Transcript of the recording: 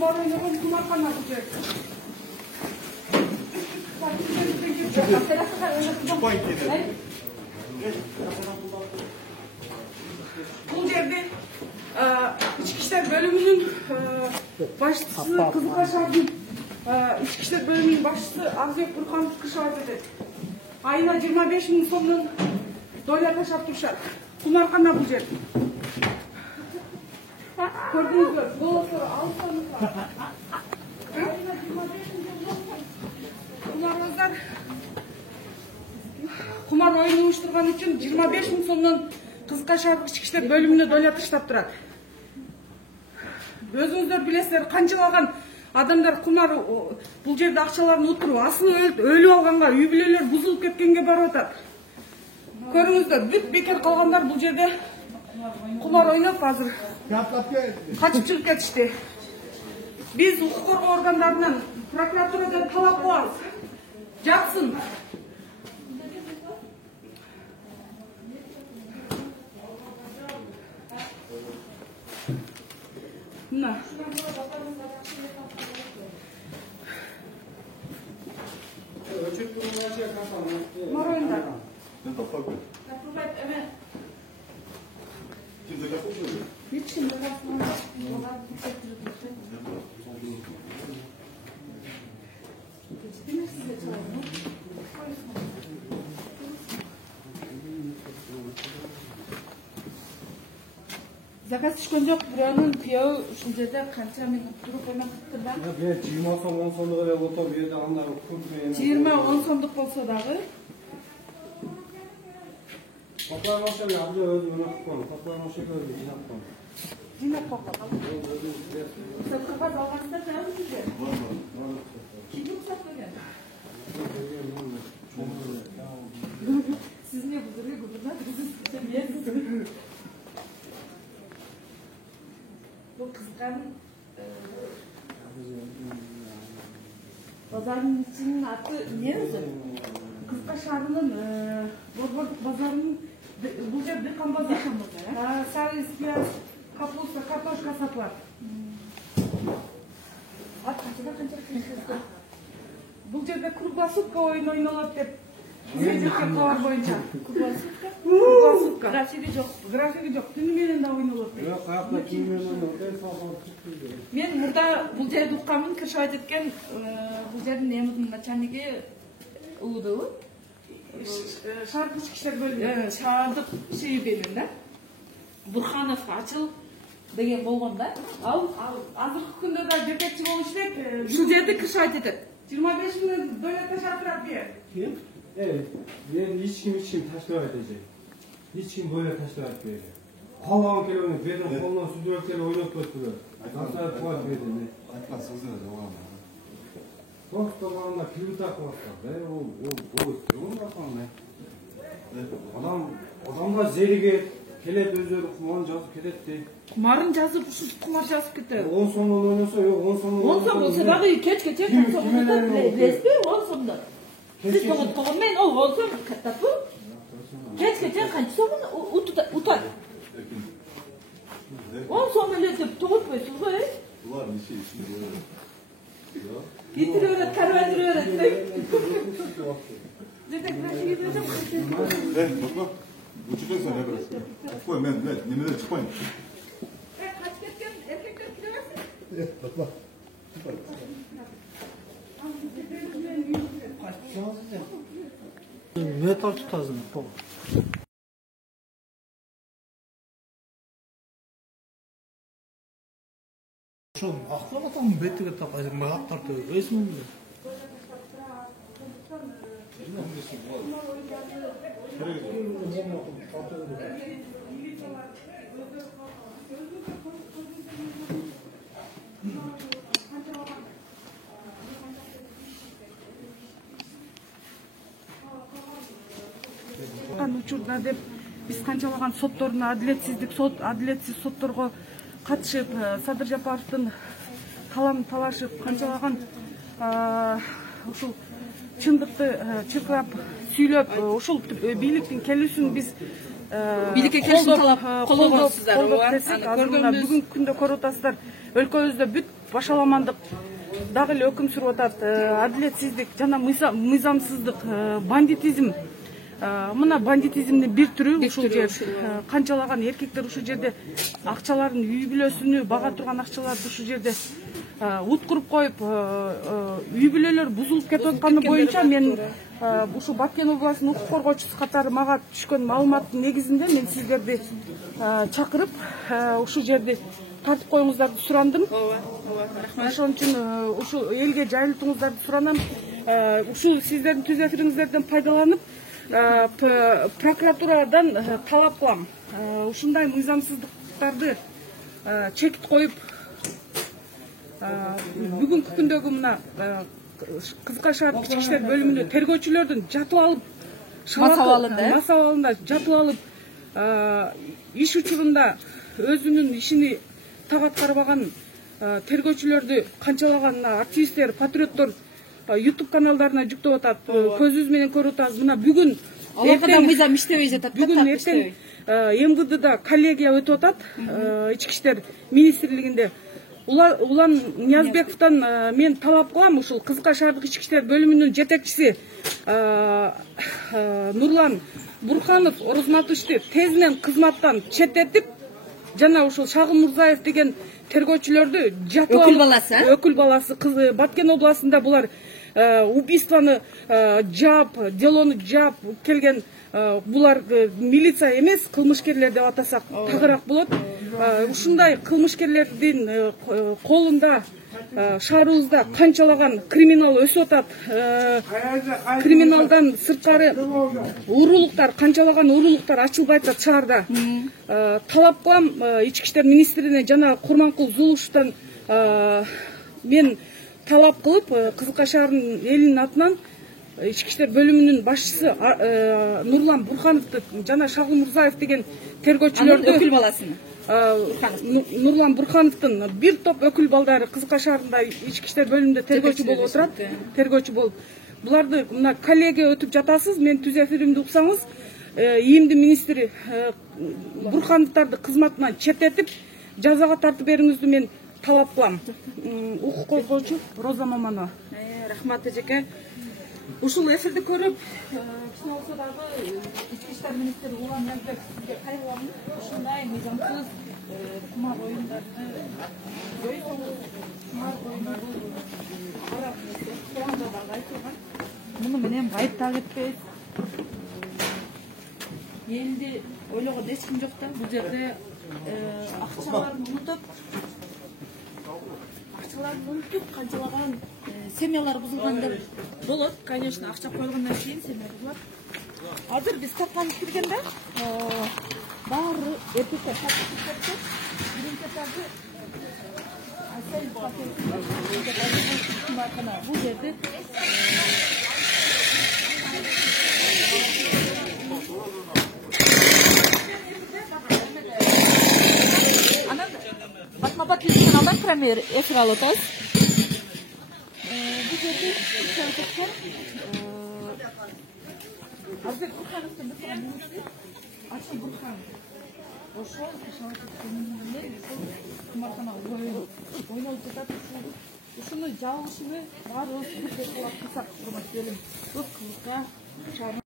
Kumar oynayan kumarhane olacak. Bu yerde İçki İşler Bölümünün başçısı Kızılkaşar'ın İçki İşler Bölümünün başçısı Azbek Burhan Kışar dedi. Ayına 25.000 so'mdan dolar taşap turuşat. Kumarhane bu yer. Gördünüz mü? Doları alsanız var. Ayına 25.000 kumarhozlar kumar oyunu uyuşturgan üçün 25.000 so'mdan Kızılkaşar İçki İşler Bölümüne dolar taşap turadi. Өзүңүздөр билесиздер канчалаган адамдар кумар бул жерде акчаларын утуруп асылып өлүп алганга үй бүлөлөр бузулуп кеткенге барып атат. Көрүңүздөр бүт бекер калгандар бул жерде кумар ойноп азыр качып чыгып кетишти. Биз укук коргоо органдарынан прокуратурадан талап кылабыз. Жапсын. Nah. Marunda. Zakaz түшкөн жок, бирөөнүн күйөөү ушул жерде канча минут туруп ойнотуптур да? Мен 20 сом 10 сомдук эле отуруп бу жерде андай көп. 20-10 сомдук болсо дагы. Топлан ошол абды өзү ойноп койгон. Топлан ошол өзү жыйнап койгон. Жыйнап койгон. Сатып алгансыздар да сиздер? Ким рухсат берген? Сиз эмне бул жерге губернатор? Bu kızgan pazarın içinin adı ne özü? Kızılkaşar'ın Borborluk pazarının bu yer Dırkan pazarı. Sarı piyaz, kapusta, kartoşka satılır. Bu yerde kruglasutka oyunu oynanır hep. Seyircilik kavar boyunca. Kruglasutka. Grafiki yok. Grafiki yok. Tüm yerinde oynanır. Мен мурда бул жерди укканмын, кыршабайт эткен бул жердин эмдин начальниги уулду. Шаардык ички иштер бөлүмү. Шаардык шейбенин да. Бурханов Ачыл деген болгон да. Ал азыркы күндө да жетекчи болуп иштеп, ушул жерди кыршабайт этет. 25.000 доллар ташап турат бер. Evet. Yani hiç kim taşlar edecek. Hiç kim böyle taşlar etmeyecek. Allah'ın kelimini benim koluna sütürekleri oynayıp götürüyor. Taşlar tuvalet verdiğini. Aytmaz sözler de var mı? Çok da bana kilit takmaklar. O götürüyor mu bakalım ne? Adamlar zerige kelet özleri kumarın жазып кетет. Kumarın жазып, şu kumar жазып кетет. 10 somdan oynasa yok 10 somdan. 10 som olsa dağı keç 10 somdan resmi 10 somdan. Siz to'g'ri men u olsa katta-ku. Kechgacha qancha so'mni utadi. 10 so'mni deb to'g'ri qo'ysiz qo'y. Ular necha ishni qo'yadi. Getiraveradi, karvandiraveradi. Dedak nashiga berdim. Bakma. Bu chiqsa ne berasiz? Qo'y men nimadan chiqmayman. Qachib ketgan erkaklar kiraversin. Bakma. Metal tutazın. Şu aklıma tam betiga taqayım mağat tartı. Resmi mi? Учурда деп биз канчалаган соттордун адилетсиз сотторго катышып Садыр Жапаровдун талашып канчалаган ушул чындыкты чыркырап сүйлөп, ошол бийликтин келүүсүн биз бийликке келүүсүн колдонсуздар. Бүгүнкү күндө көрүп атасыздар, өлкөбүздө бүт башаламандык дагы эле өкүм сүрүп атат. Адилетсиздик жана мыйзамсыздык, бандитизм. Мына бандитизмдин бир түрү ушул жер. Канчалаган эркектер ушул жерде акчаларын, үй бүлөсүнү бага турган акчаларды ушул жерде ут куруп коюп, үй бүлөлөр бузулуп кетип атканы боюнча мен ушу Баткен областынын укук коргоочусу катары мага түшкөн маалыматтын негизинде мен сиздерди чакырып ушул жерди тартып коюңуздарды сурандым. Ошон үчүн ушул элге жайылтууңуздарды суранам. Ушул сиздердин түз эфириңиздерден пайдаланып прокуратурадан талап кылам. Ушундай мыйзамсыздыктарды чекит коюп, бүгүнкү күндөгү мына Кызыл шаардык ички иштер бөлүмүнө тергөөчүлөрдүн жатып алып, мас абалында жатып алып, иш учурунда өзүнүн ишини так аткарбаган тергөөчүлөрдү канчалаган активисттер, патриоттор YouTube каналдарына жүктөп атат. Көзүбүз менен көрүп атабыз. Мына бүгүн алакада мыйзам иштебей жатат. Бүгүн эртең МВДда коллегия өтүп атат, ички иштер министрлигинде. Улан Ниязбековдон мен талап кылам, ушул Кызыл шаардык ички иштер бөлүмүнүн жетекчиси Нурлан Бурханов Орозматышты тезинен кызматтан четтетип, жана ушул Шагыл Мурзаев деген тергөөчүлөрдү жатып өкүл баласы Баткен областында булар убийствону жаап, делону жаап келген булар милиция эмес, кылмышкерлер деп атасак тагыраак болот. Ушундай кылмышкерлердин колунда шаарыбызда канчалаган криминал өсүп атат. Криминалдан сырткары уурулуктар, канчалаган уурулуктар ачылбай атат шаарда. Талап кылам ички иштер министрине жана Курманкул Зулушевдон мен талап кылып, Кызыл шаардын элинин атынан ички иштер бөлүмүнүн башчысы Нурлан Бурхановду жана Шагыл Мурзаев деген тергөөчүлөрдү өкүл баласын Нурлан Бурхановдун бир топ өкүл балдары Кызыл шаарында ички иштер бөлүмүндө тергөөчү болуп отурат. Тергөөчү болуп. Буларды мына коллегия өтүп жатасыз. Мен түз эфиримди уксаңыз, ИИМдин министри Бурхановдарды кызматынан четтетип, жазага тартып берүүңүздү мен талап кылам. Укук коргоочу Роза Маманова. Рахмат эжеке. Ушул эфирди көрүп, кичине болсо дагы ички иштер министри Улан Ниязбековге кайрылам. Ушундай мыйзамсыз кумар оюндарды жойсоңуз, кумар оюнду карап турганда дагы айтылган. Муну менен байыптап кетпейт. Элди ойлогон эч ким жок да. Бул жерде акчаларын унутуп, канчалаган семьялар бузулган деп болот. Конечно, акча коюлгандан кийин семья бузулат. Азыр биз тапкан киргенде баары эркектер тапкан кетти. Биринчи этажы бул жерде батма-бат жүзүнөн алдан премьер эфир алып атабыз. Бул жерде Азыр Бурхановдун Ачыл Бурханов. Ошол кумаркана ойнолуп жатат. Ушуну жабышыбы баарыбыз кылсак, урматтуу элим. Көп кылыкка чарым